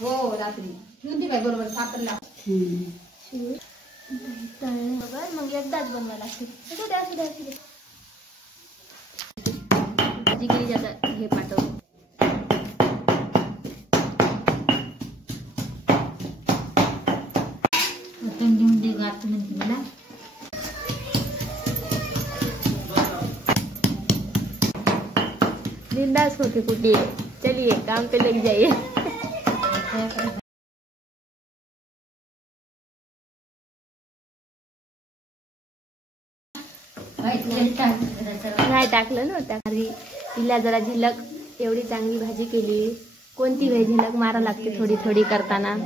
हो रात्री नव्हती काय बरोबर सापडला. बरोबर मग एकदाच बनवायला लागते. असू द्या असू द्या असू द्या. भाजी केली जातात हे पाठव. बिंदास होके कुटिए. चलिए काम पे लग जाइए. नाही टाकलं ना त्या तिला जरा झलक एवढी चांगली भाजी केली. कोणती वेळ झलक मारा लागते थोडी थोडी करताना.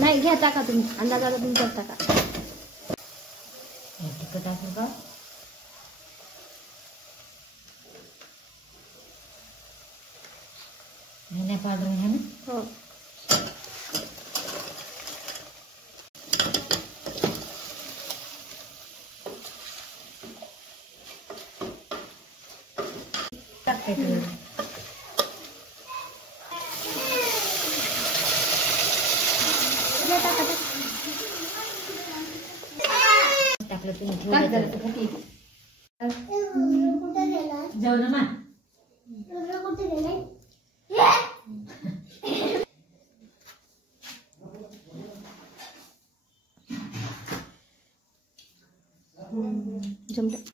नाही घ्या टाका तुम्ही अंदाजाला तुमच्यात टाका. तिखट असेल का धनिया पावडर घ्या ना. हो टाकायचं. टाकलं तुम्ही काय करायचं खाती जाऊ ना मा जमलं.